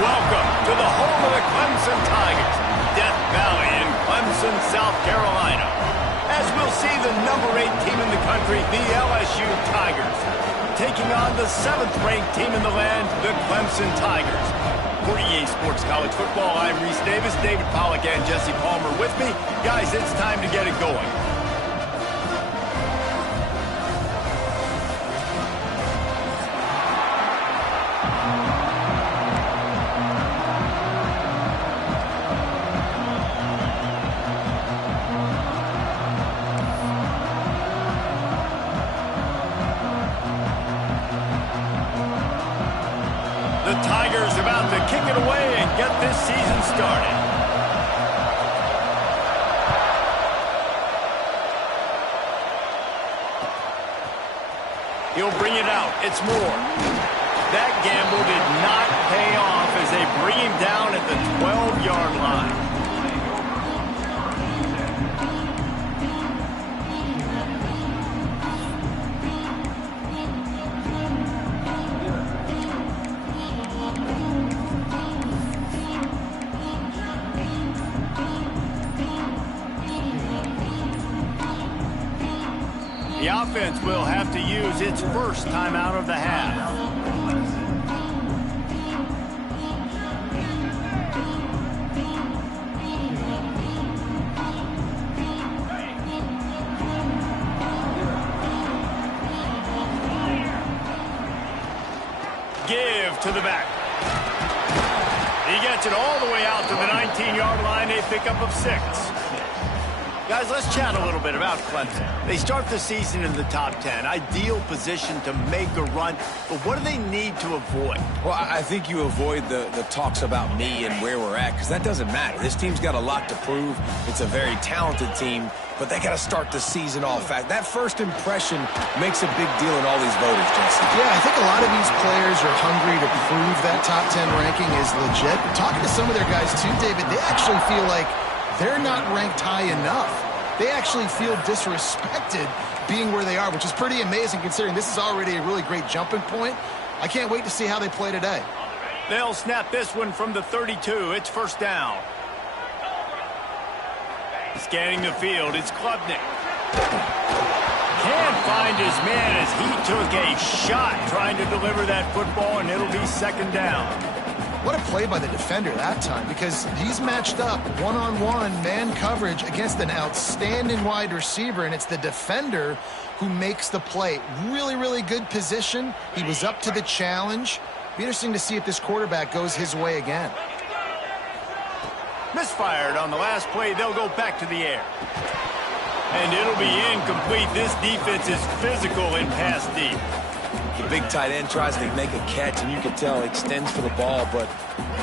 Welcome to the home of the Clemson Tigers, Death Valley in Clemson, South Carolina. As we'll see the number 8 team in the country, the LSU Tigers, taking on the 7th-ranked team in the land, the Clemson Tigers. For EA Sports College Football, I'm Reese Davis, David Pollack, and Jesse Palmer with me. Guys, it's time to get it going. The Tigers about to kick it away and get this season started. He'll bring it out. It's Moore. That gamble did not pay off as they bring him down at the 12-yard line. The offense will have to use its first timeout of the half. Give to the back. He gets it all the way out to the 19-yard line, a pickup of 6. Guys, let's chat a little bit about Clemson. They start the season in the top 10. Ideal position to make a run. But what do they need to avoid? Well, I think you avoid the talks about me and where we're at, because that doesn't matter. This team's got a lot to prove. It's a very talented team, but they got to start the season off. That first impression makes a big deal in all these voters, Jesse. Yeah, I think a lot of these players are hungry to prove that top 10 ranking is legit. But talking to some of their guys, too, David, they actually feel like they're not ranked high enough. They actually feel disrespected being where they are, which is pretty amazing considering this is already a really great jumping point. I can't wait to see how they play today. They'll snap this one from the 32. It's first down. Scanning the field, it's Klubnik. Can't find his man as he took a shot trying to deliver that football, and it'll be second down. What a play by the defender that time, because he's matched up one-on-one man coverage against an outstanding wide receiver, and it's the defender who makes the play. Really, really good position. He was up to the challenge. Be interesting to see if this quarterback goes his way again. Misfired on the last play. They'll go back to the air. And it'll be incomplete. This defense is physical in pass deep. The big tight end tries to make a catch, and you can tell he extends for the ball, but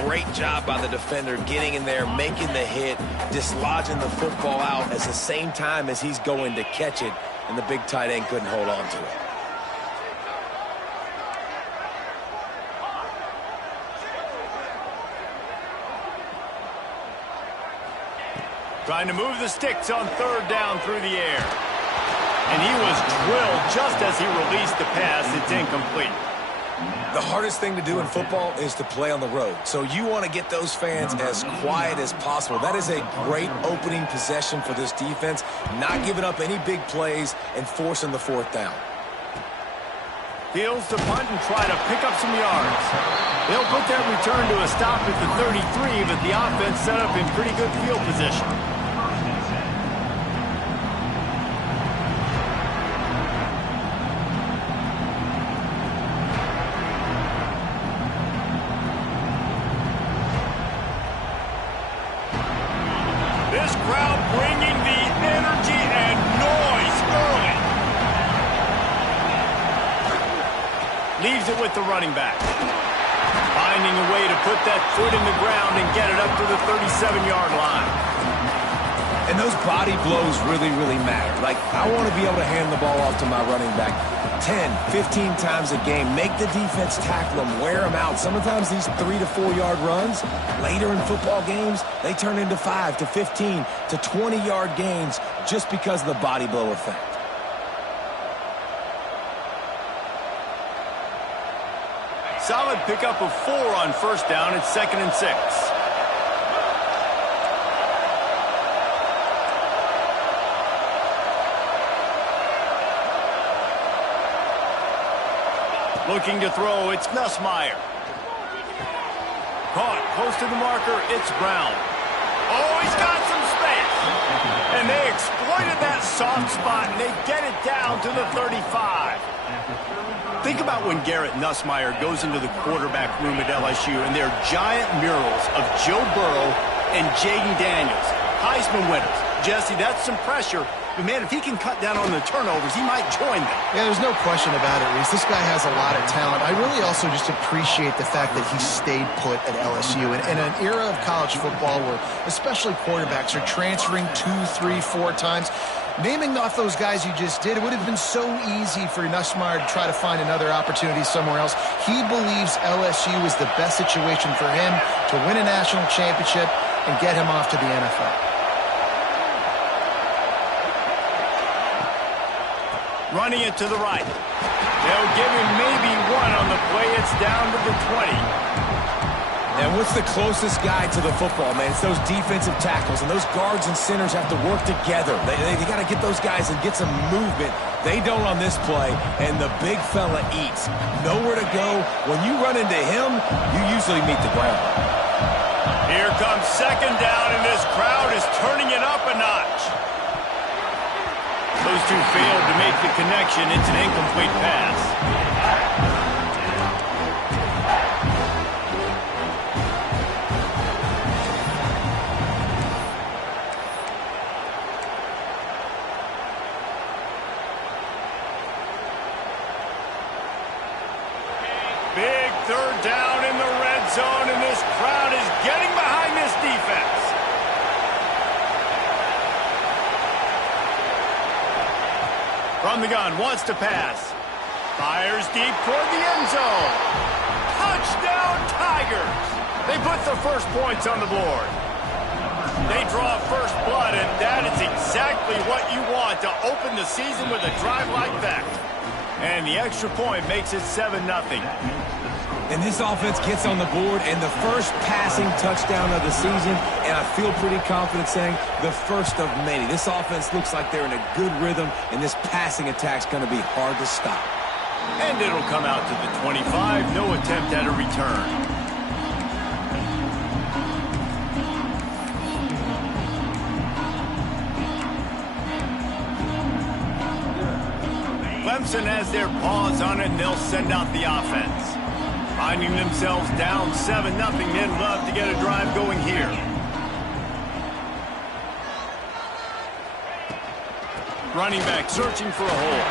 great job by the defender getting in there, making the hit, dislodging the football out at the same time as he's going to catch it, and the big tight end couldn't hold on to it. Trying to move the sticks on third down through the air. And he was drilled just as he released the pass. It's incomplete. The hardest thing to do in football is to play on the road. So you want to get those fans as quiet as possible. That is a great opening possession for this defense. Not giving up any big plays and forcing the fourth down. Fields to punt and try to pick up some yards. They'll put that return to a stop at the 33, but the offense set up in pretty good field position. This crowd bringing the energy and noise early. Leaves it with the running back. Finding a way to put that foot in the ground and get it up to the 37-yard line. And those body blows really, really matter. Like, I want to be able to hand the ball off to my running back 10, 15 times a game. Make the defense tackle them, wear them out. Sometimes these 3 to 4 yard runs, later in football games, they turn into 5 to 15 to 20 yard gains just because of the body blow effect. Solid pickup of 4 on first down and 2nd and 6. Looking to throw, it's Nussmeier. Caught close to the marker, it's Brown. Oh, he's got some space. And they exploited that soft spot, and they get it down to the 35. Think about when Garrett Nussmeier goes into the quarterback room at LSU, and there are giant murals of Joe Burrow and Jaden Daniels, Heisman winners. Jesse, that's some pressure. But, man, if he can cut down on the turnovers, he might join them. Yeah, there's no question about it, Reese. This guy has a lot of talent. I really also just appreciate the fact that he stayed put at LSU. And in an era of college football where especially quarterbacks are transferring 2, 3, 4 times, naming off those guys you just did, it would have been so easy for Nussmeier to try to find another opportunity somewhere else. He believes LSU is the best situation for him to win a national championship and get him off to the NFL. Running it to the right. They'll give him maybe 1 on the play. It's down to the 20. And what's the closest guy to the football, man? It's those defensive tackles, and those guards and centers have to work together. They got to get those guys and get some movement. They don't on this play, and the big fella eats. Nowhere to go. When you run into him, you usually meet the ground. Here comes 2nd down, and this crowd is turning it up a notch. Those two failed to make the connection. It's an incomplete pass. Big 3rd down in the red zone, and this crowd is getting behind this defense. From the gun, wants to pass. Fires deep toward the end zone. Touchdown, Tigers! They put the first points on the board. They draw first blood, and that is exactly what you want to open the season with a drive like that. And the extra point makes it 7-0. And this offense gets on the board, and the first passing touchdown of the season, and I feel pretty confident saying the first of many. This offense looks like they're in a good rhythm, and this passing attack's going to be hard to stop. And it'll come out to the 25. No attempt at a return. Clemson has their paws on it, and they'll send out the offense. Finding themselves down 7-0, they'd love to get a drive going here. Running back searching for a hole.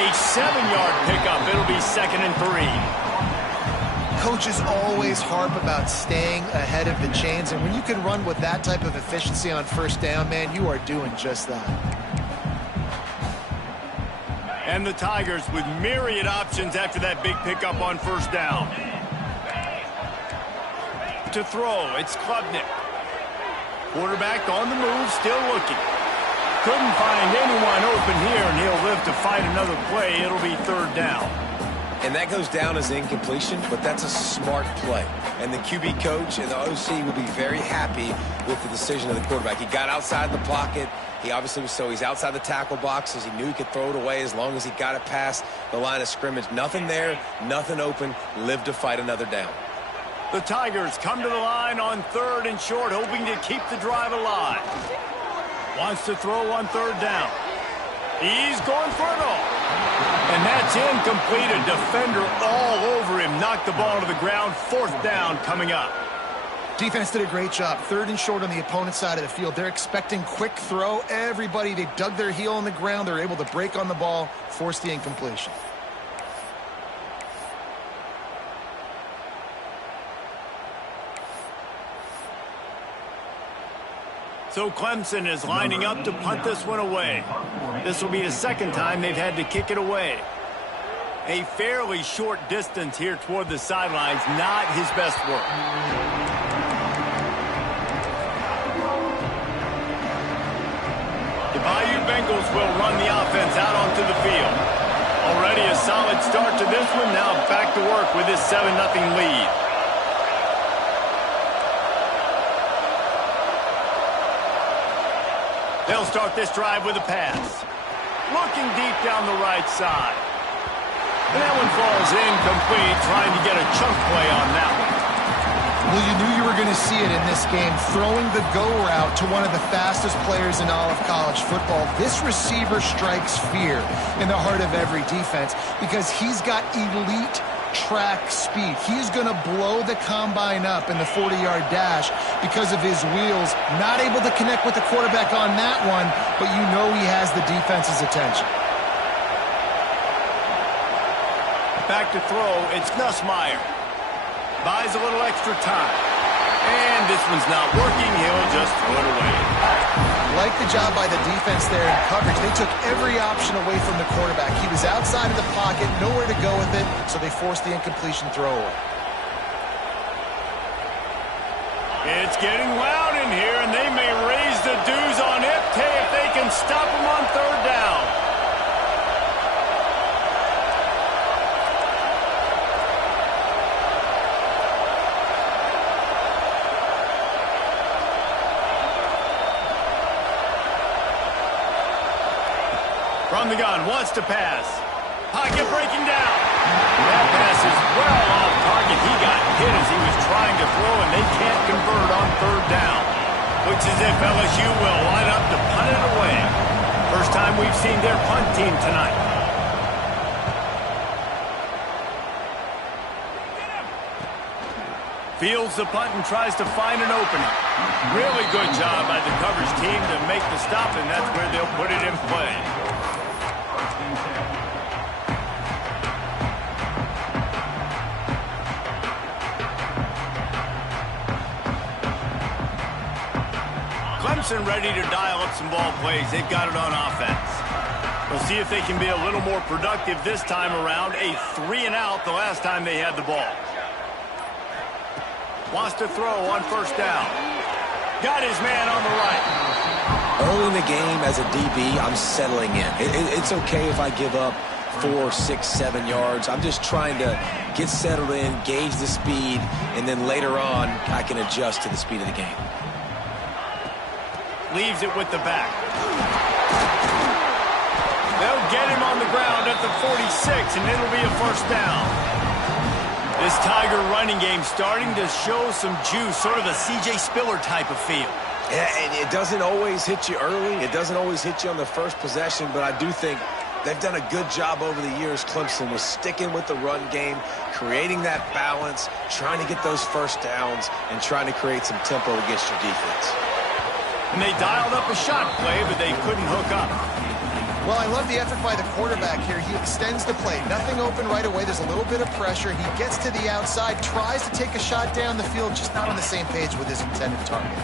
A 7-yard pickup. It'll be 2nd and 3. Coaches always harp about staying ahead of the chains, and when you can run with that type of efficiency on first down, man, you are doing just that. And the Tigers with myriad options after that big pickup on first down. To throw, it's Klubnik. Quarterback on the move, still looking. Couldn't find anyone open here, and he'll live to fight another play. It'll be 3rd down. And that goes down as incompletion, but that's a smart play. And the QB coach and the OC will be very happy with the decision of the quarterback. He got outside the pocket. He obviously was he's outside the tackle boxes. He knew he could throw it away as long as he got it past the line of scrimmage. Nothing there, nothing open. Live to fight another down. The Tigers come to the line on 3rd and short, hoping to keep the drive alive. Wants to throw on 3rd down. He's going for it all. And that's incomplete. A defender all over him. Knocked the ball to the ground. 4th down coming up. Defense did a great job. 3rd and short on the opponent's side of the field. They're expecting quick throw. Everybody, they dug their heel on the ground. They're able to break on the ball, force the incompletion. So Clemson is lining up to punt this one away. This will be the 2nd time they've had to kick it away. A fairly short distance here toward the sidelines, not his best work. The Bayou Bengals will run the offense out onto the field. Already already a solid start to this one. Now back to work with this 7-0 lead. They'll start this drive with a pass. Looking deep down the right side. And that one falls incomplete, trying to get a chunk play on that one. Well, you knew you were going to see it in this game, throwing the go route to one of the fastest players in all of college football. This receiver strikes fear in the heart of every defense because he's got elite track speed. He's going to blow the combine up in the 40-yard dash because of his wheels. Not able to connect with the quarterback on that one, but you know he has the defense's attention. Back to throw, it's Nussmeier. Buys a little extra time. And this one's not working. He'll just throw it away. Like the job by the defense there in coverage. They took every option away from the quarterback. He was outside of the pocket, nowhere to go with it, so they forced the incompletion throwaway. It's getting loud in here, and they may raise the dues on Ipte if they can stop him on third down. From the gun, wants to pass. Pocket breaking down. That pass is well off target. He got hit as he was trying to throw, and they can't convert on third down. Looks as if LSU will line up to punt it away. First time we've seen their punt team tonight. Fields the punt and tries to find an opening. Really good job by the coverage team to make the stop, and that's where they'll put it in play. Clemson ready to dial up some ball plays. They've got it on offense. We'll see if they can be a little more productive this time around. A 3-and-out the last time they had the ball. Wants to throw on first down. Got his man on the right. Early in the game as a DB, I'm settling in. It's okay if I give up 4, 6, 7 yards. I'm just trying to get settled in, gauge the speed, and then later on, I can adjust to the speed of the game. Leaves it with the back. They'll get him on the ground at the 46, and it'll be a first down. This Tiger running game starting to show some juice, sort of a C.J. Spiller type of feel. Yeah, and it doesn't always hit you early. It doesn't always hit you on the first possession, but I do think they've done a good job over the years, Clemson, with sticking with the run game, creating that balance, trying to get those first downs, and trying to create some tempo against your defense. And they dialed up a shot play, but they couldn't hook up. Well, I love the effort by the quarterback here. He extends the play. Nothing open right away. There's a little bit of pressure. He gets to the outside, tries to take a shot down the field, just not on the same page with his intended target.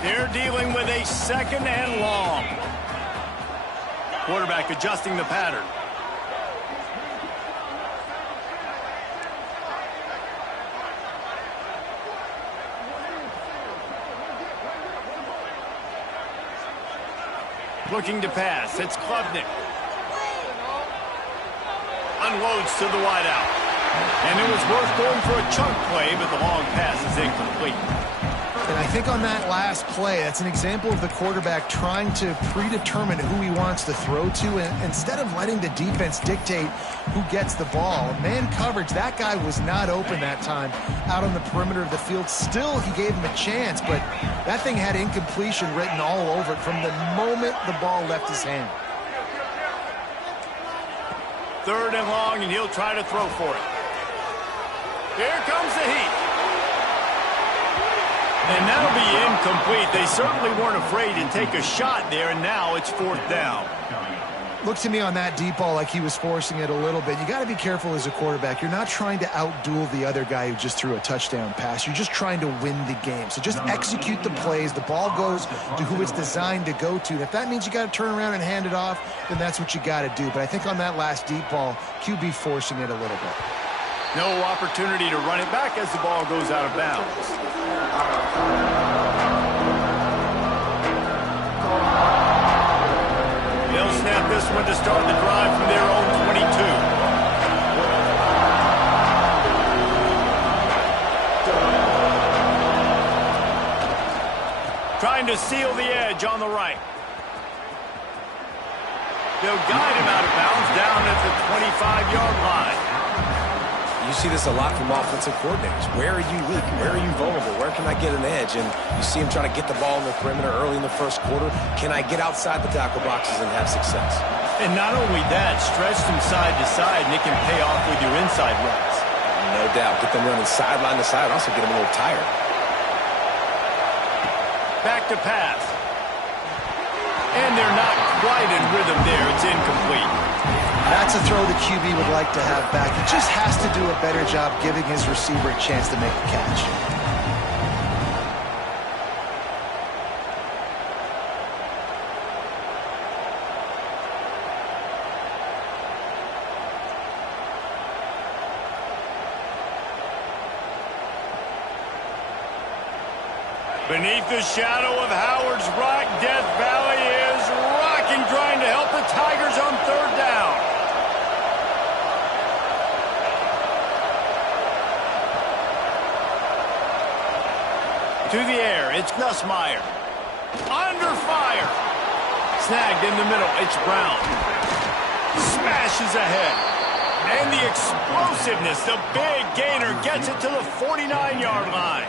They're dealing with a 2nd and long. Quarterback adjusting the pattern. Looking to pass. It's Klubnik. Unloads to the wideout. And it was worth going for a chunk play, but the long pass is incomplete. And I think on that last play, that's an example of the quarterback trying to predetermine who he wants to throw to, and instead of letting the defense dictate who gets the ball. Man coverage, that guy was not open that time out on the perimeter of the field. Still, he gave him a chance, but that thing had incompletion written all over it from the moment the ball left his hand. 3rd and long, and he'll try to throw for it. Here comes the heat. And that'll be incomplete. They certainly weren't afraid to take a shot there, and now it's 4th down. Looked to me on that deep ball like he was forcing it a little bit. You got to be careful as a quarterback. You're not trying to outduel the other guy who just threw a touchdown pass. You're just trying to win the game. So just execute the plays. The ball goes to who it's designed to go to. And if that means you got to turn around and hand it off, then that's what you got to do. But I think on that last deep ball, QB forcing it a little bit. No opportunity to run it back as the ball goes out of bounds. They'll snap this one to start the drive from their own 22. trying to seal the edge on the right. They'll guide him out of bounds down at the 25-yard line. You see this a lot from offensive coordinators. Where are you weak? Where are you vulnerable? Where can I get an edge? And you see him trying to get the ball in the perimeter early in the first quarter. Can I get outside the tackle boxes and have success? And not only that, stretch them side to side, and it can pay off with your inside runs. No doubt. Get them running sideline to side. Also get them a little tired. Back to pass. And they're not quite in rhythm there. It's incomplete. That's a throw the QB would like to have back. He just has to do a better job giving his receiver a chance to make the catch. Beneath the shadow of Howard's rock, Death Valley is rocking, trying to help the Tigers on third down. To the air, it's Nussmeier. Under fire. Snagged in the middle, it's Brown. Smashes ahead. And the explosiveness, the big gainer gets it to the 49-yard line.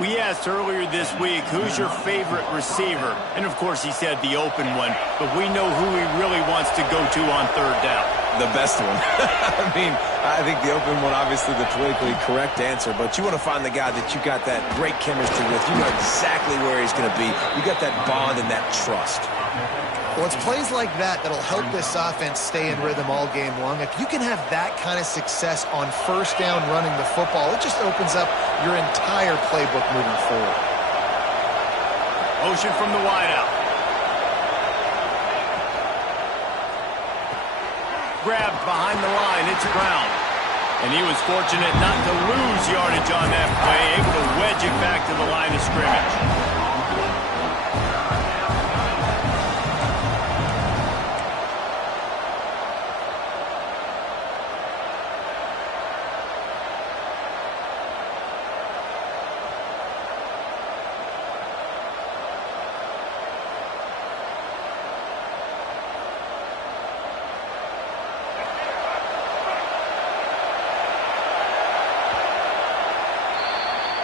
We asked earlier this week, who's your favorite receiver? And, of course, he said the open one. But we know who he really wants to go to on third down. The best one. I mean, I think the open one, obviously the politically correct answer, but you want to find the guy that you got that great chemistry with. You know exactly where he's going to be. You got that bond and that trust. Well, it's plays like that that'll help this offense stay in rhythm all game long. If you can have that kind of success on first down running the football, it just opens up your entire playbook moving forward. Motion from the wideout. Grabbed behind the line, it's Brown. And he was fortunate not to lose yardage on that play, able to wedge it back to the line of scrimmage.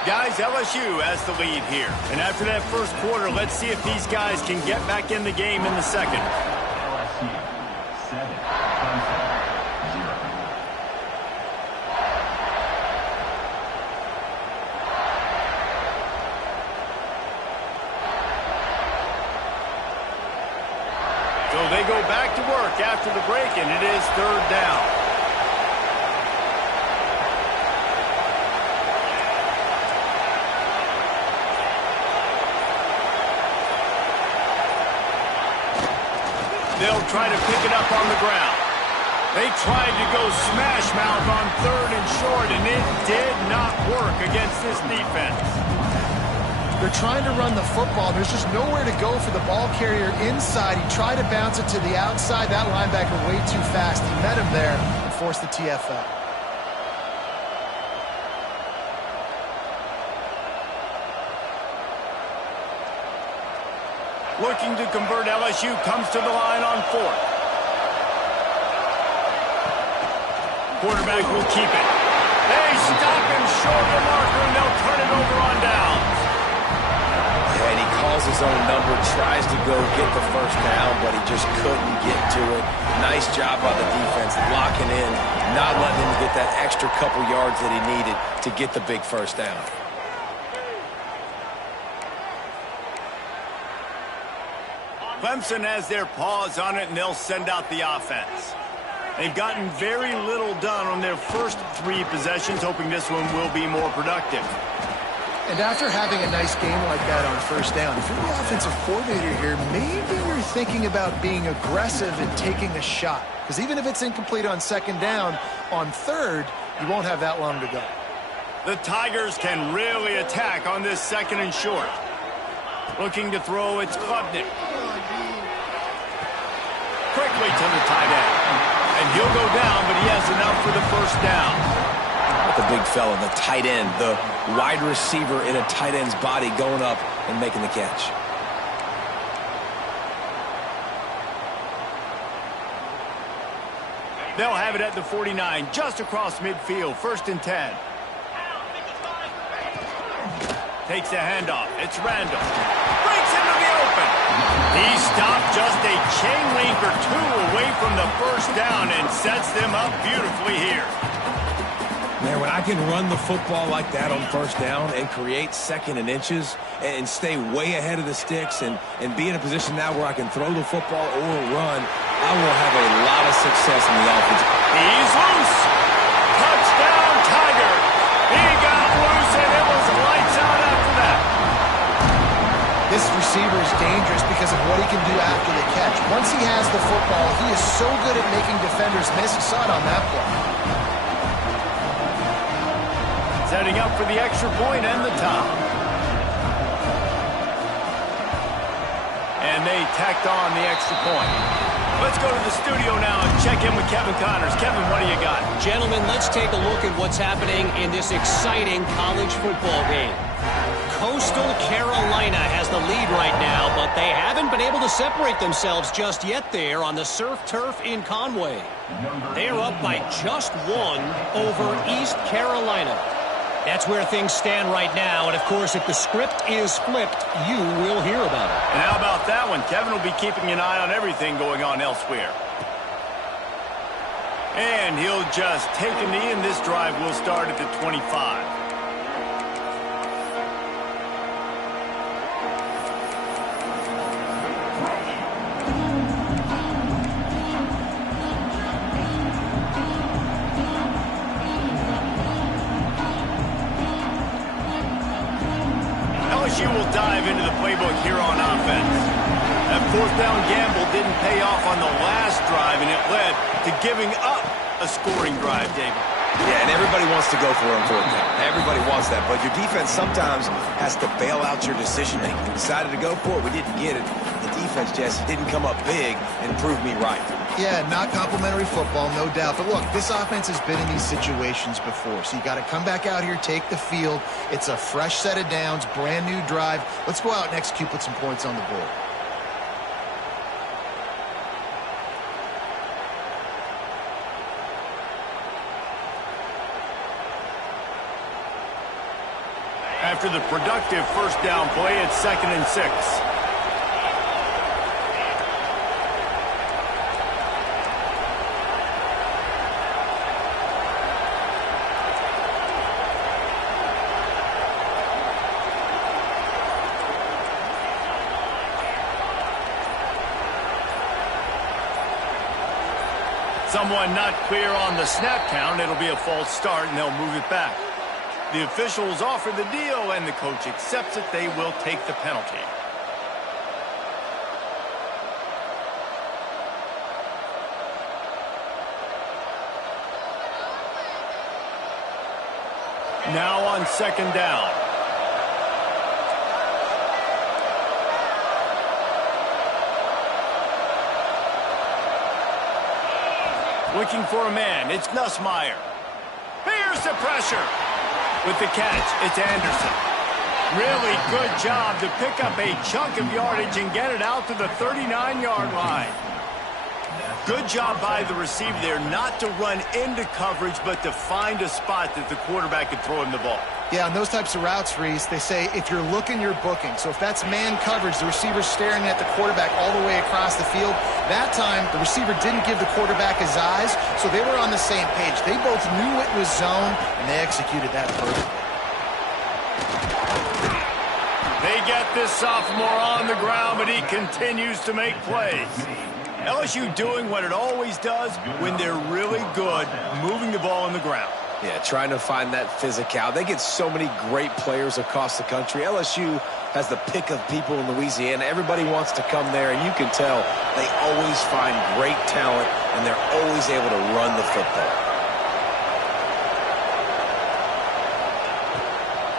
Guys, LSU has the lead here. And after that first quarter, let's see if these guys can get back in the game in the second. LSU 7, Clemson 0. So they go back to work after the break, and it is third down. They'll try to pick it up on the ground. They tried to go smash mouth on third and short, and it did not work against this defense. They're trying to run the football. There's just nowhere to go for the ball carrier inside. He tried to bounce it to the outside. That linebacker way too fast. He met him there and forced the TFL. Looking to convert, LSU comes to the line on fourth. Quarterback will keep it. They stop him short of the marker, and they'll turn it over on downs. Yeah, and he calls his own number, tries to go get the first down, but he just couldn't get to it. Nice job by the defense, locking in, not letting him get that extra couple yards that he needed to get the big first down. Clemson has their paws on it, and they'll send out the offense. They've gotten very little done on their first three possessions, hoping this one will be more productive. And after having a nice game like that on first down, if you're the offensive coordinator here, maybe you're thinking about being aggressive and taking a shot. Because even if it's incomplete on second down, on third, you won't have that long to go. The Tigers can really attack on this second and short. Looking to throw, it's Klubnik. Quickly to the tight end. And he'll go down, but he has enough for the first down. The big fella, the tight end, the wide receiver in a tight end's body going up and making the catch. They'll have it at the 49, just across midfield, 1st and 10. Takes the handoff. It's Randall. Breaks into the open. He stopped just a chain link or two away from the first down and sets them up beautifully here. Man, when I can run the football like that on 1st down and create 2nd and inches and stay way ahead of the sticks and be in a position now where I can throw the football or run, I will have a lot of success in the offense. He's loose. Touchdown, Tiger. He got loose, and it was lights out after that. This receiver is dangerous because of what he can do after the catch. Once he has the football, he is so good at making defenders miss. You saw it on that play. Setting up for the extra point and the top. And they tacked on the extra point. Let's go to the studio now and check in with Kevin Connors. Kevin, what do you got? Gentlemen, let's take a look at what's happening in this exciting college football game. Coastal Carolina has the lead right now, but they haven't been able to separate themselves just yet there on the surf turf in Conway. They are up by just 1 over East Carolina. That's where things stand right now, and of course, if the script is flipped, you will hear about it. And how about that one? Kevin will be keeping an eye on everything going on elsewhere. And he'll just take a knee, and this drive will start at the 25. LSU will dive into the playbook here on offense. That 4th down gamble didn't pay off on the last drive, and it led to giving up a scoring drive, David. Yeah, and everybody wants to go for it on 4th down. Everybody wants that, but your defense sometimes has to bail out your decision-making. We decided to go for it. We didn't get it. The defense, Jesse, didn't come up big and prove me right. Yeah, not complimentary football, no doubt. But look, this offense has been in these situations before. So you got to come back out here, take the field. It's a fresh set of downs, brand new drive. Let's go out and execute, put some points on the board. After the productive 1st down play, it's 2nd and 6. Someone not clear on the snap count. It'll be a false start, and they'll move it back. The officials offer the deal, and the coach accepts it. They will take the penalty. Now on 2nd down. Looking for a man. It's Nussmeier. Here's the pressure. With the catch, it's Anderson. Really good job to pick up a chunk of yardage and get it out to the 39-yard line. Good job by the receiver there not to run into coverage, but to find a spot that the quarterback could throw him the ball. Yeah, on those types of routes, Reese, they say if you're looking, you're booking. So if that's man coverage, the receiver's staring at the quarterback all the way across the field. That time, the receiver didn't give the quarterback his eyes, so they were on the same page. They both knew it was zone, and they executed that perfectly. They get this sophomore on the ground, but he continues to make plays. LSU doing what it always does when they're really good, moving the ball on the ground. Yeah, trying to find that physicality. They get so many great players across the country. LSU has the pick of people in Louisiana. Everybody wants to come there, and you can tell they always find great talent, and they're always able to run the football.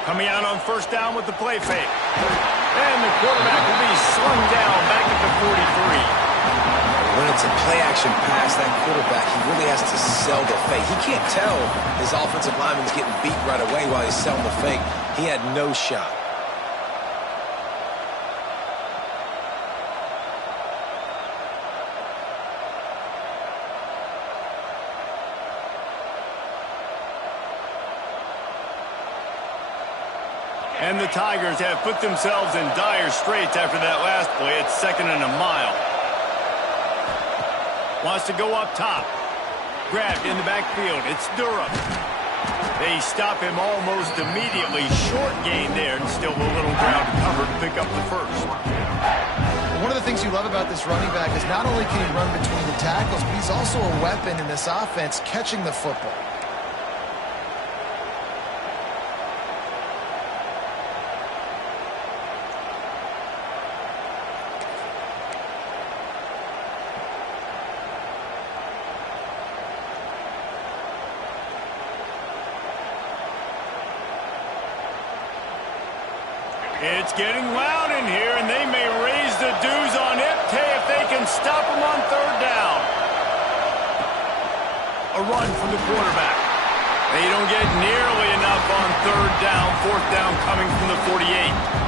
Coming out on 1st down with the play fake. And the quarterback will be slung down back at the 43. When it's a play-action pass, that quarterback, he really has to sell the fake. He can't tell his offensive lineman's getting beat right away while he's selling the fake. He had no shot. And the Tigers have put themselves in dire straits after that last play. It's 2nd and a mile. Wants to go up top. Grabbed in the backfield. It's Durham. They stop him almost immediately. Short gain there, and still a little ground to cover to pick up the first. One of the things you love about this running back is not only can he run between the tackles, but he's also a weapon in this offense catching the football. It's getting loud in here, and they may raise the dues on Ipte if they can stop him on 3rd down. A run from the quarterback. They don't get nearly enough on 3rd down. 4th down coming from the 48.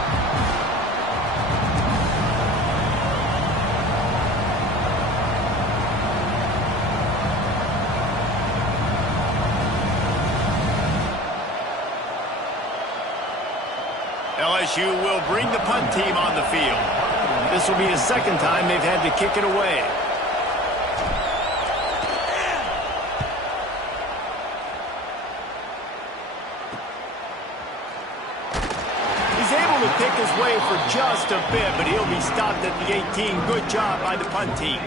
LSU will bring the punt team on the field. This will be the 2nd time they've had to kick it away. He's able to pick his way for just a bit, but he'll be stopped at the 18. Good job by the punt team.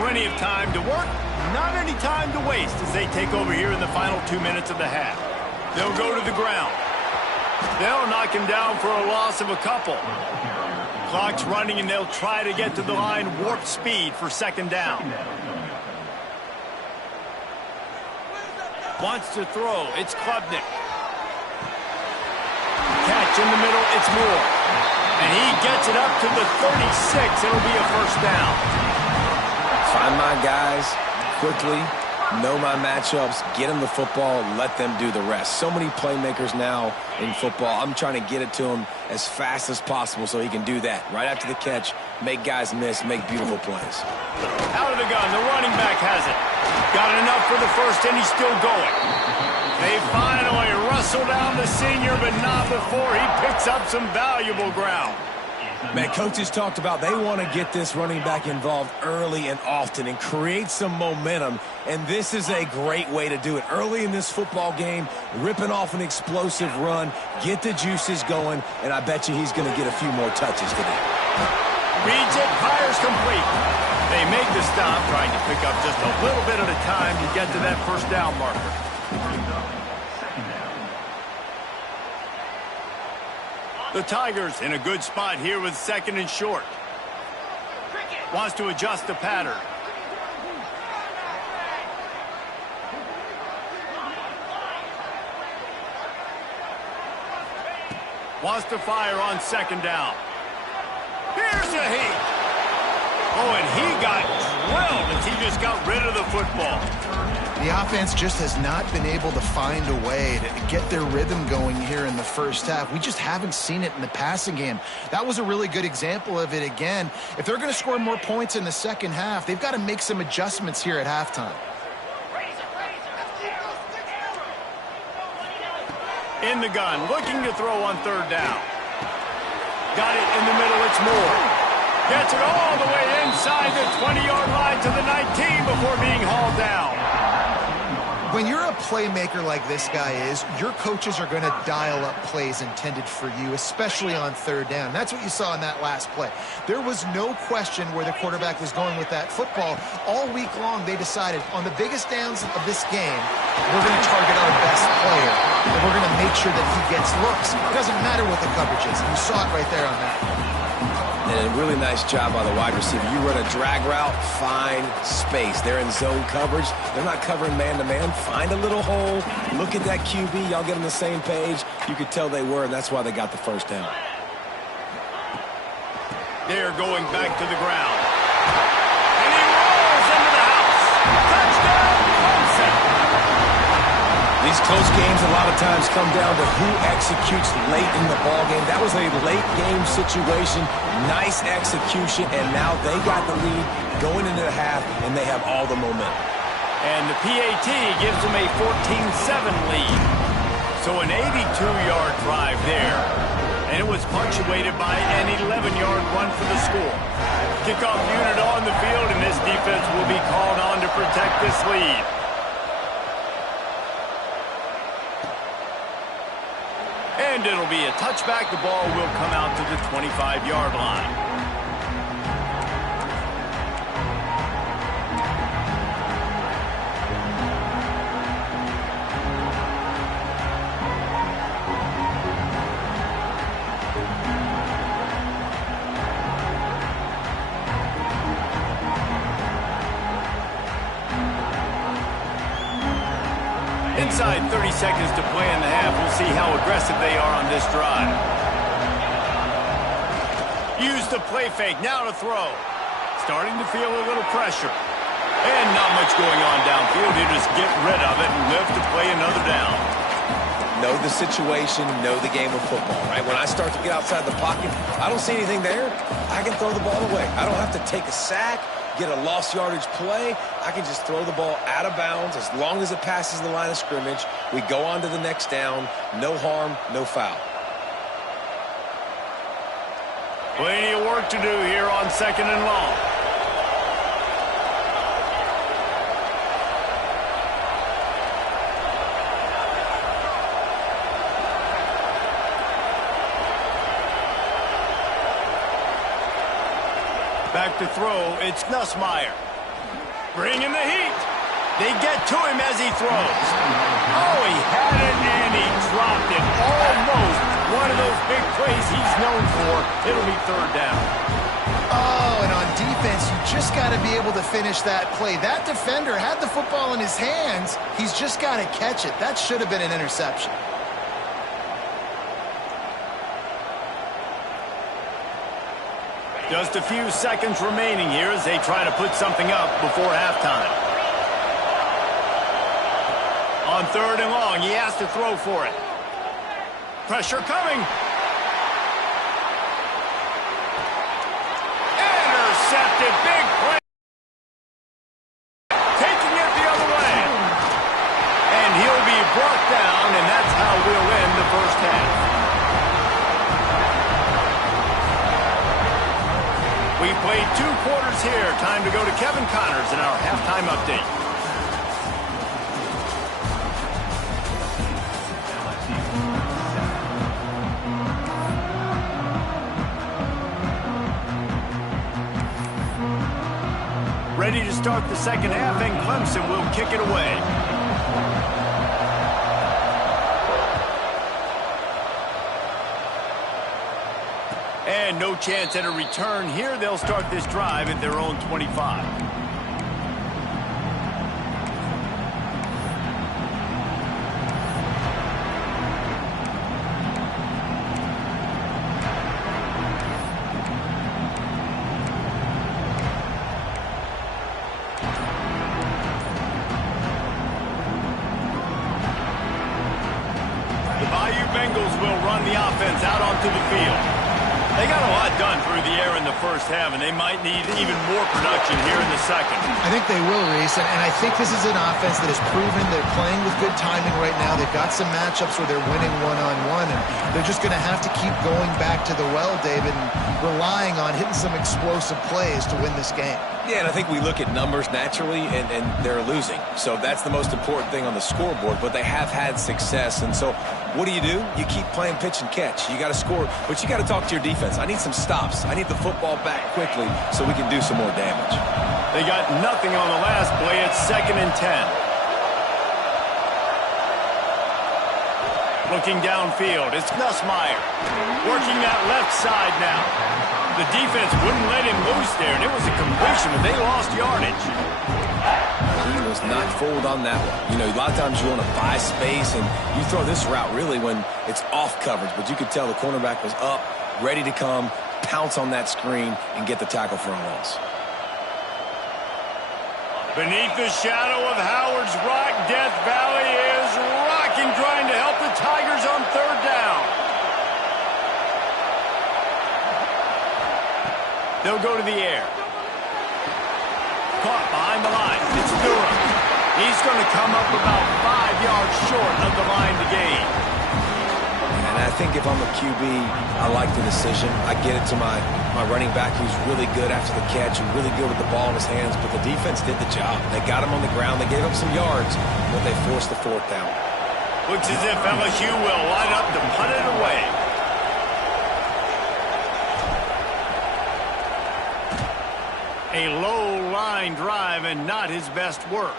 Plenty of time to work, not any time to waste as they take over here in the final 2 minutes of the half. They'll go to the ground. They'll knock him down for a loss of a couple. Clock's running, and they'll try to get to the line warp speed for 2nd down. Wants to throw. It's Klubnik. Catch in the middle. It's Moore. And he gets it up to the 36. It'll be a 1st down. Find my guys quickly, know my matchups, get them the football, let them do the rest. So many playmakers now in football. I'm trying to get it to him as fast as possible so he can do that. Right after the catch, make guys miss, make beautiful plays. Out of the gun, the running back has it. Got enough for the first, and he's still going. They finally wrestle down the senior, but not before he picks up some valuable ground. Man, coaches talked about they want to get this running back involved early and often and create some momentum, and this is a great way to do it. Early in this football game, ripping off an explosive run, get the juices going, and I bet you he's going to get a few more touches today. Reads it, fires complete. They make the stop, trying to pick up just a little bit at a time to get to that 1st down marker. The Tigers in a good spot here with 2nd and short. Wants to adjust the pattern. Wants to fire on 2nd down. Here's a heat. Oh, and he got drilled as he just got rid of the football. The offense just has not been able to find a way to get their rhythm going here in the 1st half. We just haven't seen it in the passing game. That was a really good example of it again. If they're going to score more points in the 2nd half, they've got to make some adjustments here at halftime. In the gun, looking to throw on 3rd down. Got it in the middle, it's Moore. Gets it all the way inside the 20-yard line to the 19 before being hauled down. When you're a playmaker like this guy is, your coaches are going to dial up plays intended for you, especially on 3rd down. That's what you saw in that last play. There was no question where the quarterback was going with that football. All week long, they decided on the biggest downs of this game, we're going to target our best player, and we're going to make sure that he gets looks. It doesn't matter what the coverage is. You saw it right there on that. And a really nice job by the wide receiver. You run a drag route, find space. They're in zone coverage. They're not covering man-to-man. Find a little hole. Look at that QB. Y'all get on the same page. You could tell they were, and that's why they got the 1st down. They're going back to the ground. And he rolls into the house. Touchdown, Clemson. These close games a lot of times come down to who executes late in the ball game. That was a late game situation, nice execution, and now they got the lead going into the half, and they have all the momentum. And the PAT gives them a 14-7 lead. So an 82-yard drive there. And it was punctuated by an 11-yard run for the score. Kickoff unit on the field, and this defense will be called on to protect this lead. And it'll be a touchback. The ball will come out to the 25-yard line. Inside 30 seconds to play in the half. We'll see how aggressive they are on this drive. Use the play fake. Now to throw. Starting to feel a little pressure. And not much going on downfield. You just get rid of it and live to play another down. Know the situation, know the game of football, right? When I start to get outside the pocket, I don't see anything there. I can throw the ball away. I don't have to take a sack, get a lost yardage play. I can just throw the ball out of bounds as long as it passes the line of scrimmage. We go on to the next down. No harm, no foul. Plenty of work to do here on 2nd and long. Back to throw, it's Nussmeier. Bringing the heat. They get to him as he throws. Oh, he had it and he dropped it. Almost one of those big plays he's known for. It'll be 3rd down. Oh, and on defense, you just got to be able to finish that play. That defender had the football in his hands. He's just got to catch it. That should have been an interception. Just a few seconds remaining here as they try to put something up before halftime. On 3rd and long, he has to throw for it. Pressure coming. Intercepted. Big play. Taking it the other way. And he'll be brought down, and that's how we'll end the first half. We played 2 quarters here. Time to go to Kevin Connors in our halftime update. Ready to start the second half, and Clemson will kick it away. And no chance at a return here. They'll start this drive at their own 25. The Bayou Bengals will run the offense out onto the field. They got a lot done through the air in the first half, and they might need even more production here in the second. I think they will, Reese, and I think this is an offense that has proven they're playing with good timing right now. They've got some matchups where they're winning one-on-one, and they're just going to have to keep going back to the well, David, and relying on hitting some explosive plays to win this game. Yeah, and I think we look at numbers naturally, and they're losing. So that's the most important thing on the scoreboard, but they have had success. And so what do? You keep playing pitch and catch. You got to score, but you got to talk to your defense. I need some stops. I need the football back quickly so we can do some more damage. They got nothing on the last play. It's 2nd and 10. Looking downfield, it's Nussmeier. Working that left side now. The defense wouldn't let him loose there, and it was a completion, but they lost yardage. He was not fooled on that one. You know, a lot of times you want to buy space, and you throw this route really when it's off coverage, but you could tell the cornerback was up, ready to come, pounce on that screen, and get the tackle for a loss. Beneath the shadow of Howard's Rock, Death Valley is right. They'll go to the air. Caught behind the line. It's Durham. He's going to come up about 5 yards short of the line to gain. And I think if I'm a QB, I like the decision. I get it to my running back who's really good after the catch and really good with the ball in his hands, but the defense did the job. They got him on the ground. They gave up some yards, but they forced the fourth down. Looks as if LSU will line up to punt it away. A low line drive and not his best work.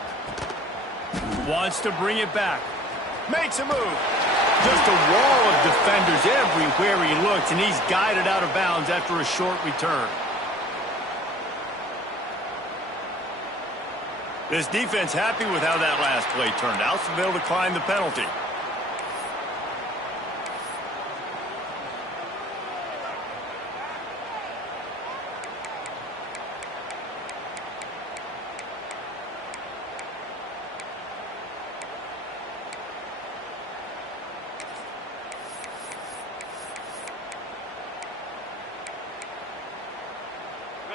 Wants to bring it back. Makes a move. Just a wall of defenders everywhere he looks, and he's guided out of bounds after a short return. This defense happy with how that last play turned out, so they'll decline the penalty.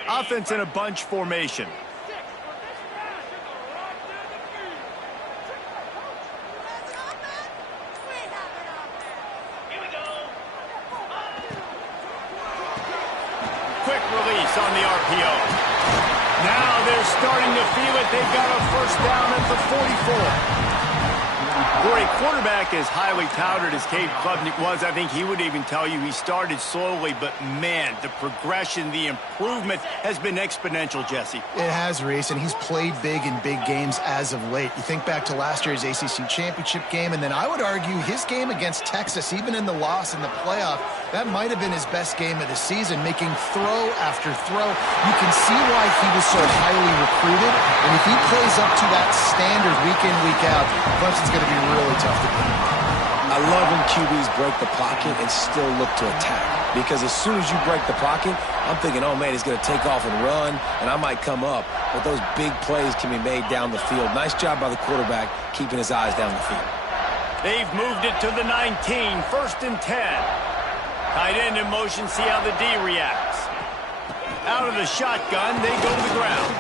Offense in a bunch formation. Quick release on the RPO. Now they're starting to feel it. They've got a first down at the 44. For a quarterback as highly touted as Cade Klubnik was, I think he would even tell you he started slowly, but man, the progression, the improvement has been exponential, Jesse. It has, Reese, and he's played big in big games as of late. You think back to last year's ACC championship game, and then I would argue his game against Texas, even in the loss in the playoff, that might have been his best game of the season, making throw after throw. You can see why he was so highly recruited, and if he plays up to that standard week in, week out, Clemson's going to be really tough to beat. I love when QBs break the pocket and still look to attack. Because as soon as you break the pocket, I'm thinking, oh, man, he's going to take off and run, and I might come up. But those big plays can be made down the field. Nice job by the quarterback keeping his eyes down the field. They've moved it to the 19, 1st and 10. Tight end in motion, see how the D reacts. Out of the shotgun, they go to the ground.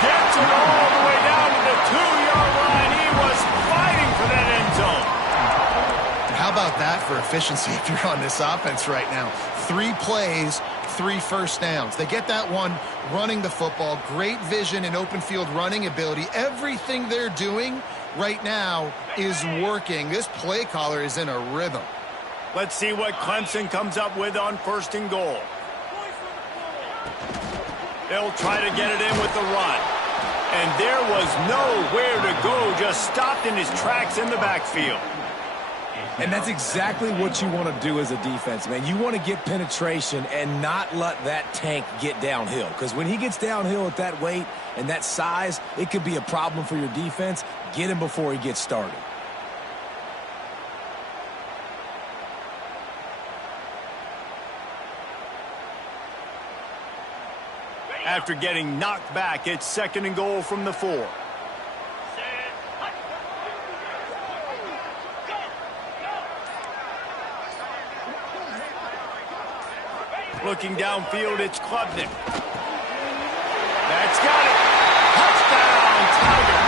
Gets it all the way down to the 2-yard line. He was fighting for that end zone. How about that for efficiency if you're on this offense right now? 3 plays, 3 first downs. They get that one running the football. Great vision and open field running ability. Everything they're doing right now is working. This play caller is in a rhythm. Let's see what Clemson comes up with on 1st and goal. They'll try to get it in with the run. And there was nowhere to go, just stopped in his tracks in the backfield. And that's exactly what you want to do as a defense, man. You want to get penetration and not let that tank get downhill. Because when he gets downhill at that weight and that size, it could be a problem for your defense. Get him before he gets started. After getting knocked back, it's 2nd and goal from the 4. Looking downfield, it's Klubnik. That's got it. Touchdown, Tigers.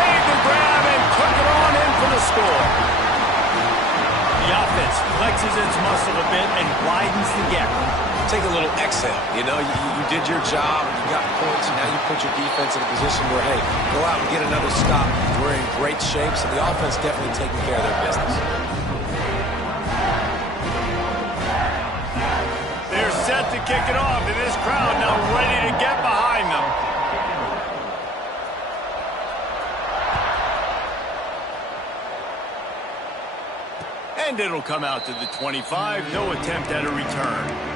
Made the grab and took it on in for the score. The offense flexes its muscle a bit and widens the gap. Take a little exhale. You know, you did your job, you got points, and now you put your defense in a position where, hey, go out and get another stop. We're in great shape, so the offense definitely taking care of their business. They're set to kick it off, and this crowd now ready to get behind them. And it'll come out to the 25. No attempt at a return.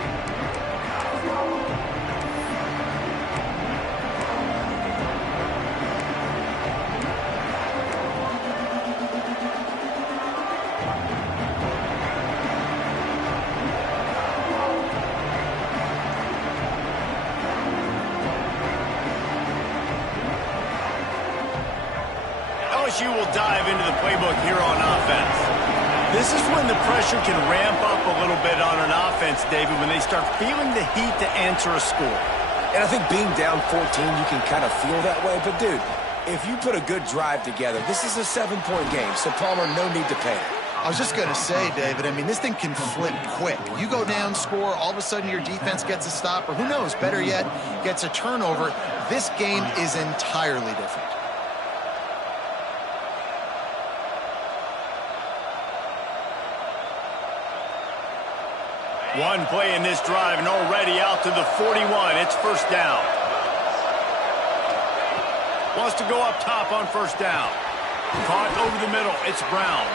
LSU will dive into the playbook here on offense. This is when the pressure can ramp up a little bit on an offense, David, when they start feeling the heat to answer a score. And I think being down 14, you can kind of feel that way. But, dude, if you put a good drive together, this is a 7-point game, so Palmer, no need to panic. I was just going to say, David, I mean, this thing can flip quick. You go down, score, all of a sudden your defense gets a stop, or who knows, better yet, gets a turnover. This game is entirely different. One play in this drive and already out to the 41. It's first down. Wants to go up top on first down. Caught over the middle. It's Brown.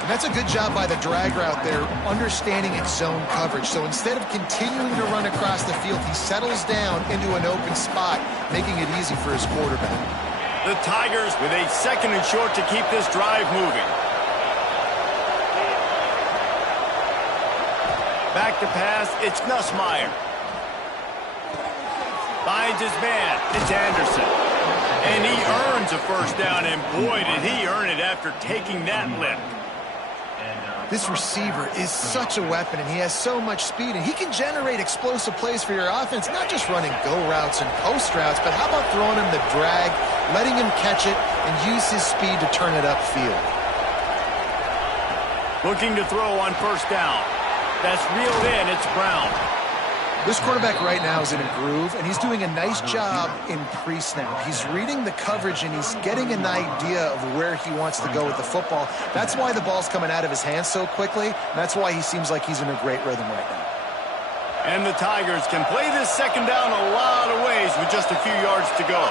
And that's a good job by the drag route there, understanding its zone coverage. So instead of continuing to run across the field, he settles down into an open spot, making it easy for his quarterback. The Tigers with a second and short to keep this drive moving. Back to pass, it's Nussmeier. Finds his man, it's Anderson. And he earns a first down, and boy, did he earn it after taking that lift. This receiver is such a weapon, and he has so much speed, and he can generate explosive plays for your offense, not just running go routes and post routes, but how about throwing him the drag, letting him catch it, and use his speed to turn it upfield. Looking to throw on first down. That's reeled in. It's Brown. This quarterback right now is in a groove, and he's doing a nice job in pre-snap. He's reading the coverage, and he's getting an idea of where he wants to go with the football. That's why the ball's coming out of his hands so quickly, and that's why he seems like he's in a great rhythm right now. And the Tigers can play this second down a lot of ways with just a few yards to go.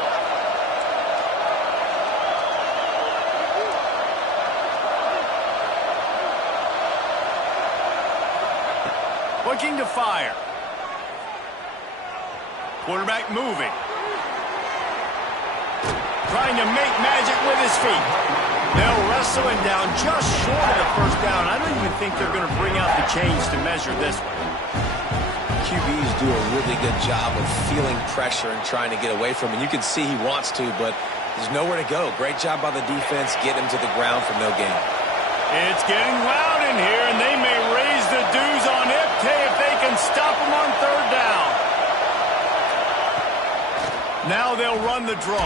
Looking to fire. Quarterback moving. Trying to make magic with his feet. They'll wrestle him down just short of the first down. I don't even think they're going to bring out the chains to measure this one. QBs do a really good job of feeling pressure and trying to get away from it. You can see he wants to, but there's nowhere to go. Great job by the defense, getting him to the ground for no gain. It's getting loud in here, and they may raise the dues on Ipte if they can stop him on third down. Now they'll run the draw.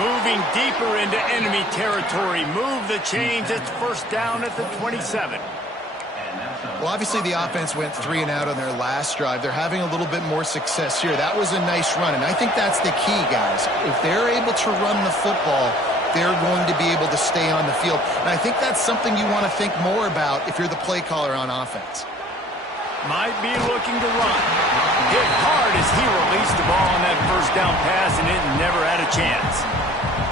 Moving deeper into enemy territory. Move the chains. It's first down at the 27. Well, obviously the offense went 3 and out on their last drive. They're having a little bit more success here. That was a nice run, and I think that's the key, guys. If they're able to run the football, they're going to be able to stay on the field. And I think that's something you want to think more about if you're the play caller on offense. Might be looking to run. Hit hard as he released the ball on that first down pass, and it never had a chance.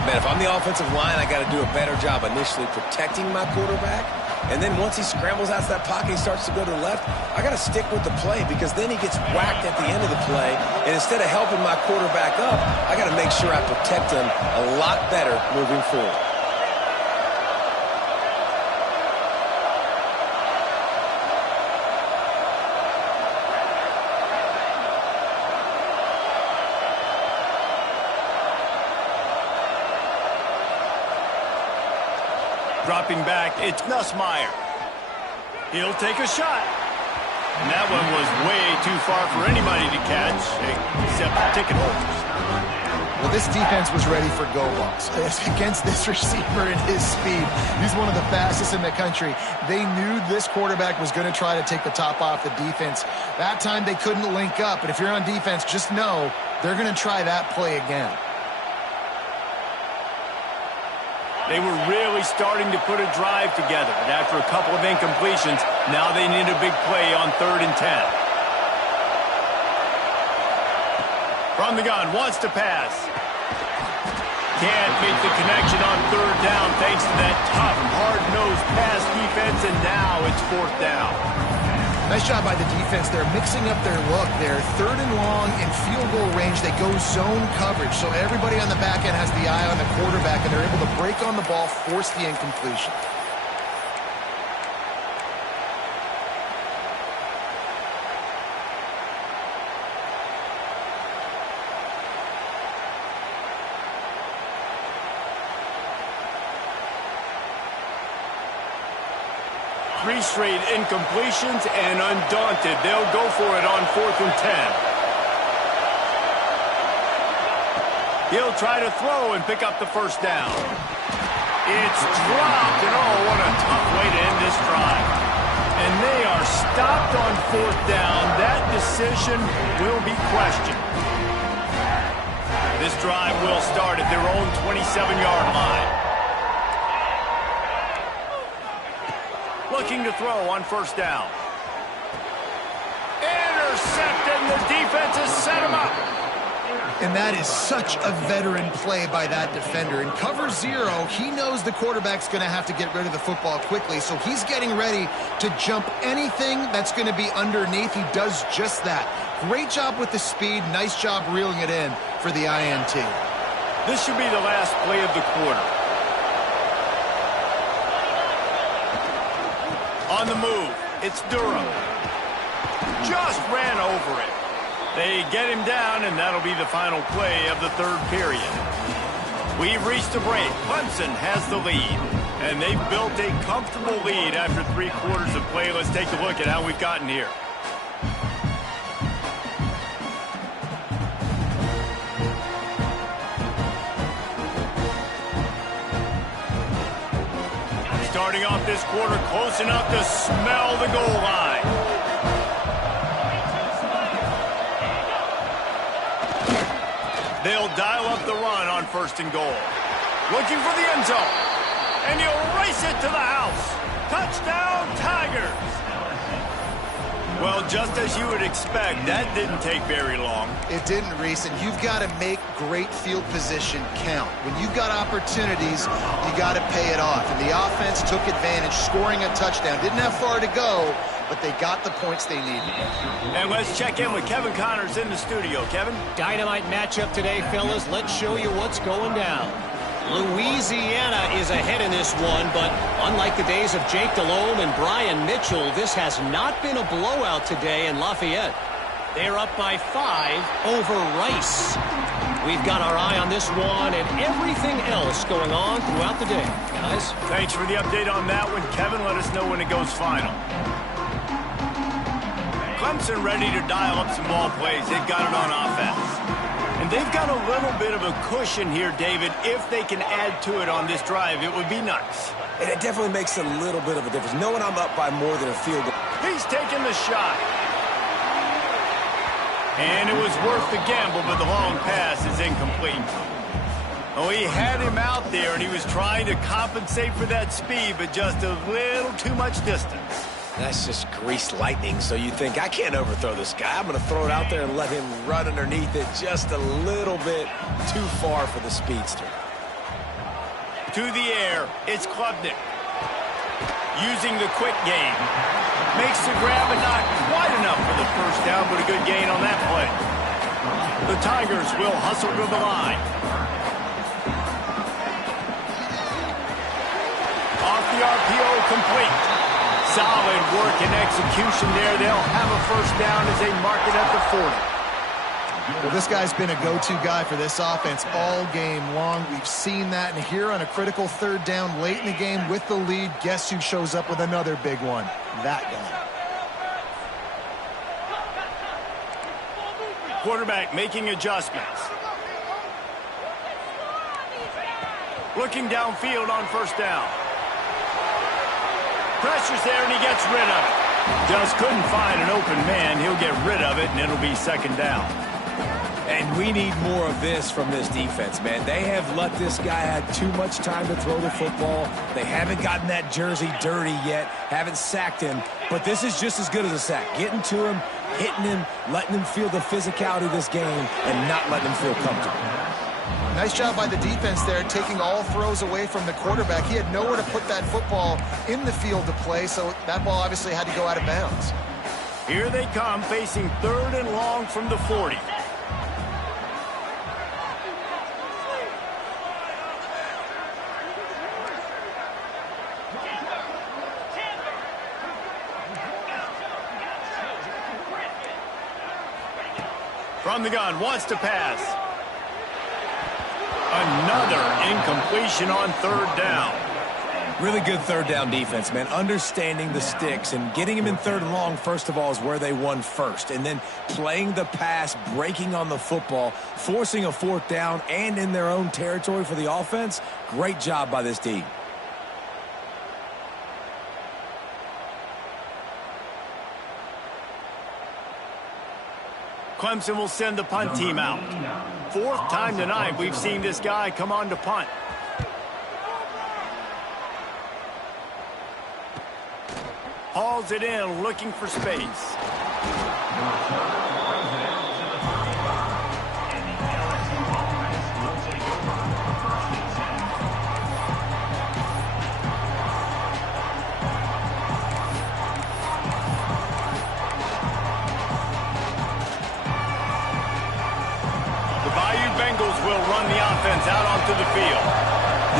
Man, if I'm the offensive line, I got to do a better job initially protecting my quarterback. And then once he scrambles out of that pocket, he starts to go to the left, I got to stick with the play because then he gets whacked at the end of the play. And instead of helping my quarterback up, I got to make sure I protect him a lot better moving forward. Dropping back, it's Nussmeier. He'll take a shot. And that one was way too far for anybody to catch, except the ticket holders. Well, this defense was ready for go balls against this receiver and his speed. He's one of the fastest in the country. They knew this quarterback was going to try to take the top off the defense. That time they couldn't link up, but if you're on defense, just know they're going to try that play again. They were really starting to put a drive together, and after a couple of incompletions, now they need a big play on 3rd and 10. From the gun, wants to pass. Can't make the connection on 3rd down thanks to that tough, hard-nosed pass defense, and now it's 4th down. Nice job by the defense. They're mixing up their look. They're 3rd and long in field goal range. They go zone coverage, so everybody on the back end has the eye on the quarterback, and they're able to break on the ball, force the incompletion. 3 straight incompletions, and undaunted, they'll go for it on 4th and 10. He'll try to throw and pick up the first down. It's dropped, and oh, what a tough way to end this drive. And they are stopped on 4th down. That decision will be questioned. This drive will start at their own 27-yard line. Looking to throw on 1st down. Intercepted, and the defense has set him up. And that is such a veteran play by that defender. In cover 0, he knows the quarterback's going to have to get rid of the football quickly, so he's getting ready to jump anything that's going to be underneath. He does just that. Great job with the speed. Nice job reeling it in for the INT. This should be the last play of the quarter. On the move, it's Durham. Just ran over it. They get him down, and that'll be the final play of the 3rd period. We've reached a break. Clemson has the lead, and they've built a comfortable lead after 3 quarters of play. Let's take a look at how we've gotten here. Starting off this quarter close enough to smell the goal line. They'll dial up the run on 1st and goal. Looking for the end zone. And he'll race it to the house. Touchdown, Tigers! Well, just as you would expect, that didn't take very long. It didn't, Reese, and you've got to make great field position count. When you've got opportunities, you got to pay it off. And the offense took advantage, scoring a touchdown. Didn't have far to go, but they got the points they needed. And let's check in with Kevin Connors in the studio. Kevin? Dynamite matchup today, fellas. Let's show you what's going down. Louisiana is ahead in this one, but unlike the days of Jake Delhomme and Brian Mitchell, this has not been a blowout today in Lafayette. They're up by 5 over Rice. We've got our eye on this one and everything else going on throughout the day. Guys? Thanks for the update on that one. Kevin, let us know when it goes final. Clemson ready to dial up some ball plays. They've got it on offense. And they've got a little bit of a cushion here, David. If they can add to it on this drive, it would be nice. And it definitely makes a little bit of a difference. Knowing I'm up by more than a field goal. He's taking the shot. And it was worth the gamble, but the long pass is incomplete. Oh, he had him out there, and he was trying to compensate for that speed, but just a little too much distance. That's just greased lightning, so you think, I can't overthrow this guy. I'm going to throw it out there and let him run underneath it just a little bit too far for the speedster. To the air, it's Klubnik. Using the quick game. Makes the grab, but not quite enough for the first down, but a good gain on that play. The Tigers will hustle to the line. Off the RPO, complete. Solid work and execution there. They'll have a first down as they mark it at the 40. Well, this guy's been a go-to guy for this offense all game long. We've seen that, and here on a critical 3rd down late in the game with the lead, guess who shows up with another big one? That guy. Quarterback making adjustments. Looking downfield on 1st down. Pressure's there, and he gets rid of it. Just couldn't find an open man. He'll get rid of it, and it'll be 2nd down. And we need more of this from this defense, man. They have let this guy have too much time to throw the football. They haven't gotten that jersey dirty yet, haven't sacked him. But this is just as good as a sack. Getting to him, hitting him, letting him feel the physicality of this game, and not letting him feel comfortable. Nice job by the defense there, taking all throws away from the quarterback. He had nowhere to put that football in the field to play, so that ball obviously had to go out of bounds. Here they come, facing 3rd and long from the 40. From the gun, wants to pass. Another incompletion on 3rd down. Really good third down defense, man. Understanding the sticks and getting him in third and long, first of all, is where they won first. And then playing the pass, breaking on the football, forcing a fourth down and in their own territory for the offense. Great job by this team. Clemson will send the punt team out. Fourth time tonight we've seen this guy come on to punt. Hauls it in, looking for space. Bengals will run the offense out onto the field.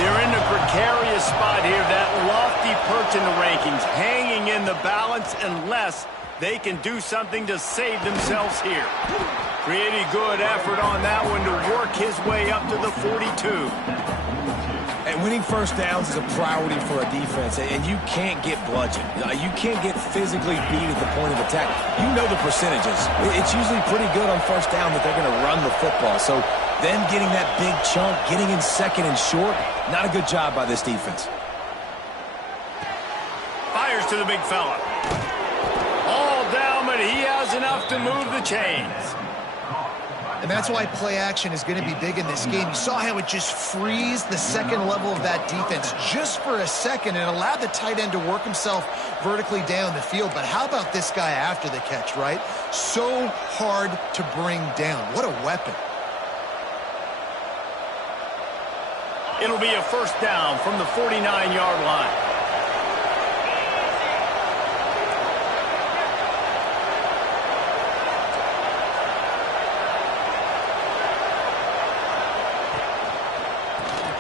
They're in a precarious spot here, that lofty perch in the rankings, hanging in the balance unless they can do something to save themselves here. Pretty good effort on that one to work his way up to the 42. And winning first downs is a priority for a defense, and you can't get bludgeoned. You can't get physically beat at the point of attack. You know the percentages. It's usually pretty good on first down that they're going to run the football. So them getting that big chunk, getting in second and short, not a good job by this defense. Fires to the big fella. All down, but he has enough to move the chains. And that's why play action is going to be big in this game. You saw how it just frees the second level of that defense just for a second and allowed the tight end to work himself vertically down the field. But how about this guy after the catch, right? So hard to bring down. What a weapon. It'll be a first down from the 49-yard line.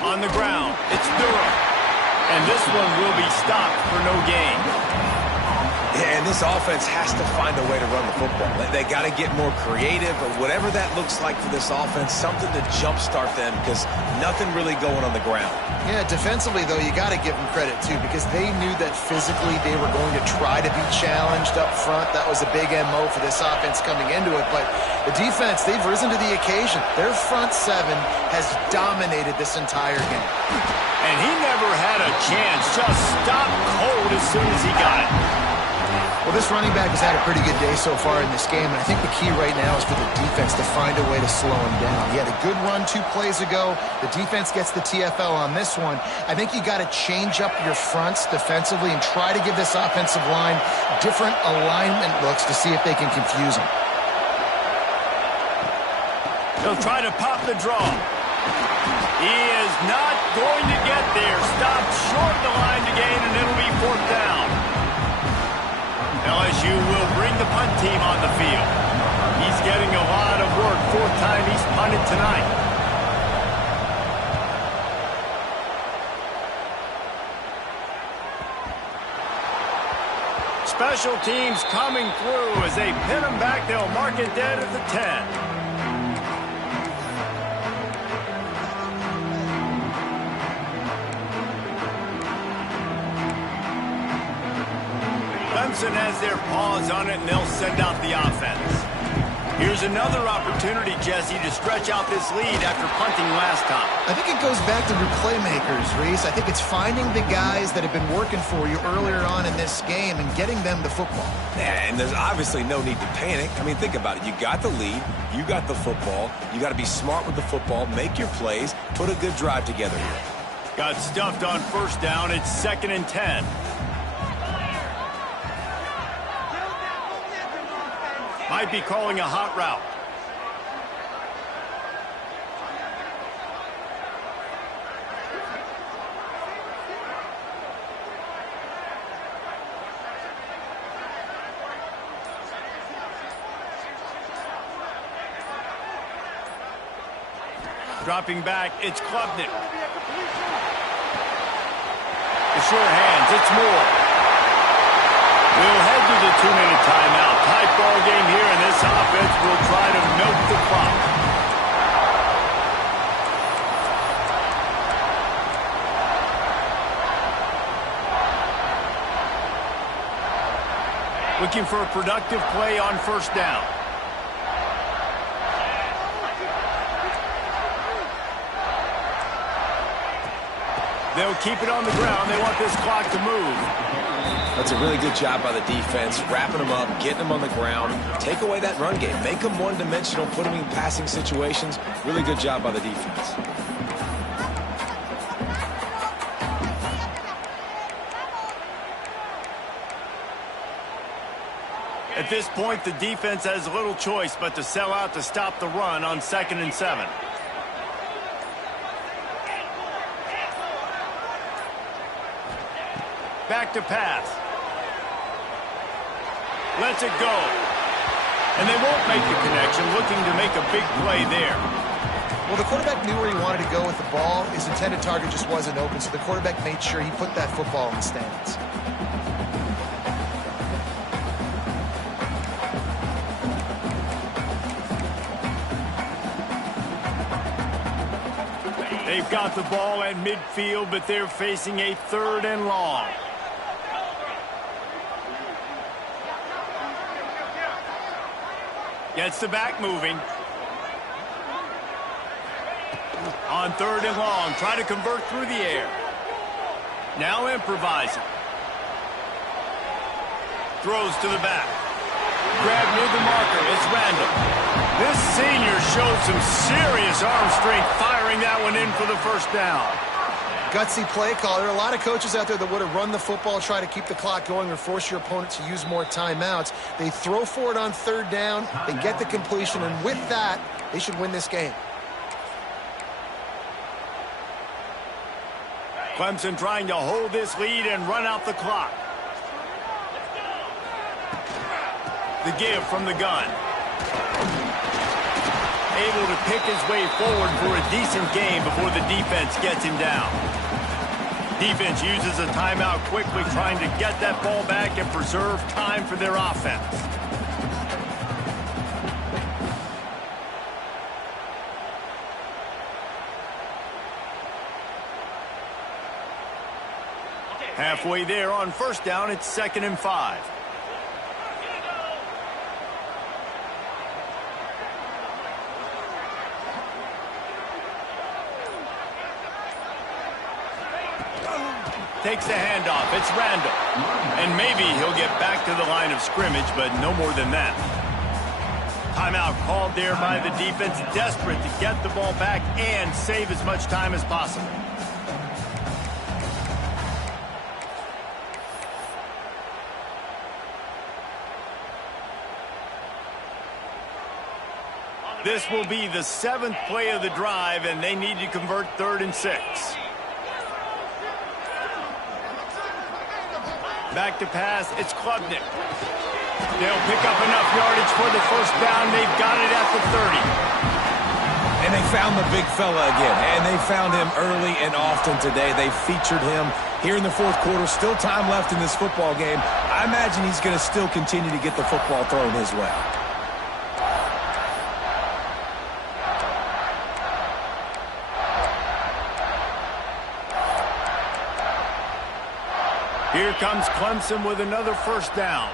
On the ground, it's Durham. And this one will be stopped for no gain. Yeah, and this offense has to find a way to run the football. They got to get more creative, or whatever that looks like for this offense, something to jumpstart them, because nothing really going on the ground. Yeah, defensively, though, you got to give them credit, too, because they knew that physically they were going to try to be challenged up front. That was a big MO for this offense coming into it. But the defense, they've risen to the occasion. Their front seven has dominated this entire game. And he never had a chance. Just stopped cold as soon as he got it. Well, this running back has had a pretty good day so far in this game, and I think the key right now is for the defense to find a way to slow him down. He had a good run 2 plays ago. The defense gets the TFL on this one. I think you got to change up your fronts defensively and try to give this offensive line different alignment looks to see if they can confuse him. He'll try to pop the draw. He is not going to get there. Stopped short the line to gain, and it'll be fourth down. LSU will bring the punt team on the field. He's getting a lot of work. Fourth time he's punted tonight. Special teams coming through as they pin him back. They'll mark it dead at the 10. Clemson has their paws on it, and they'll send out the offense. Here's another opportunity, Jesse, to stretch out this lead after punting last time. I think it goes back to your playmakers, Reese. I think it's finding the guys that have been working for you earlier on in this game and getting them the football. Yeah, and there's obviously no need to panic. I mean, think about it. You got the lead. You got the football. You got to be smart with the football, make your plays, put a good drive together here. Got stuffed on first down. It's 2nd and 10. Might be calling a hot route. Dropping back, it's Klubnik. The sure hands, it's Moore. We'll head to the 2-minute timeout. Tight ball game here, and this offense will try to milk the clock. Looking for a productive play on first down. They'll keep it on the ground. They want this clock to move. That's a really good job by the defense, wrapping them up, getting them on the ground. Take away that run game. Make them one-dimensional, put them in passing situations. Really good job by the defense. At this point, the defense has little choice but to sell out to stop the run on 2nd and 7. Back to pass. Lets it go. And they won't make the connection, looking to make a big play there. Well, the quarterback knew where he wanted to go with the ball. His intended target just wasn't open, so the quarterback made sure he put that football in the stands. They've got the ball at midfield, but they're facing a 3rd and long. Gets the back moving. On 3rd and long, try to convert through the air. Now improvising. Throws to the back. Grab near the marker. It's Randall. This senior showed some serious arm strength firing that one in for the first down. Gutsy play call. There are a lot of coaches out there that would have run the football, try to keep the clock going, or force your opponent to use more timeouts. They throw for it on 3rd down. They get the completion, and with that, they should win this game. Clemson trying to hold this lead and run out the clock. The give from the gun. Able to pick his way forward for a decent game before the defense gets him down. Defense uses a timeout quickly, trying to get that ball back and preserve time for their offense. Halfway there on first down, it's 2nd and 5. Takes the handoff. It's Randall. And maybe he'll get back to the line of scrimmage, but no more than that. Timeout called there by the defense, desperate to get the ball back and save as much time as possible. This will be the 7th play of the drive, and they need to convert 3rd and 6. Back to pass, it's Klubnik. They'll pick up enough yardage for the first down. They've got it at the 30. And they found the big fella again, and they found him early and often today. They featured him here in the 4th quarter. Still time left in this football game. I imagine he's going to still continue to get the football thrown his way. Here comes Clemson with another first down.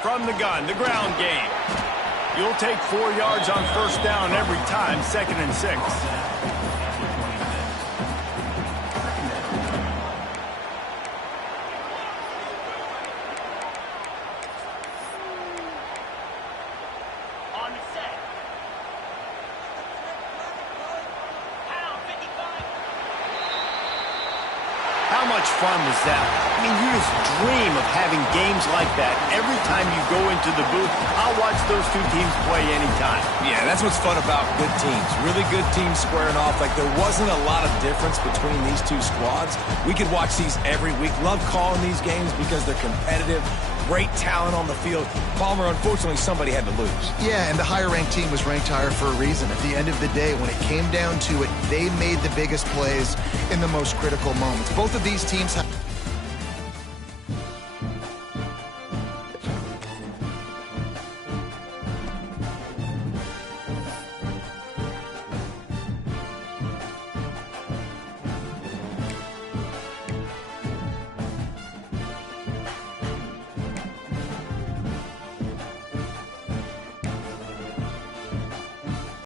From the gun, the ground game. You'll take 4 yards on first down every time, 2nd and 6. Fun was that? I mean, you just dream of having games like that every time you go into the booth. I'll watch those two teams play anytime. Yeah, that's what's fun about good teams. Really good teams squaring off. Like, there wasn't a lot of difference between these two squads. We could watch these every week. Love calling these games because they're competitive. Great talent on the field. Palmer, unfortunately, somebody had to lose. Yeah, and the higher-ranked team was ranked higher for a reason. At the end of the day, when it came down to it, they made the biggest plays in the most critical moments. Both of these teams have...